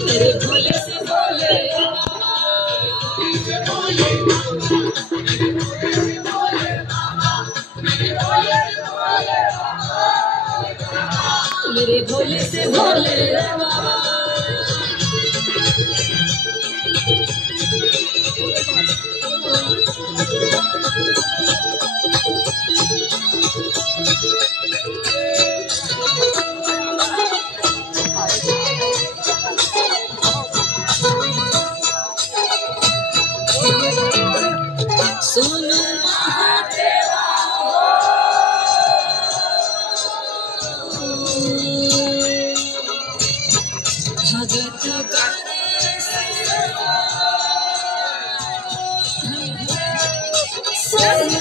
मेरे भोले से भोले मेरे भोले से भोले बाबा। सुनो महादेवा भगत गणेश सर्व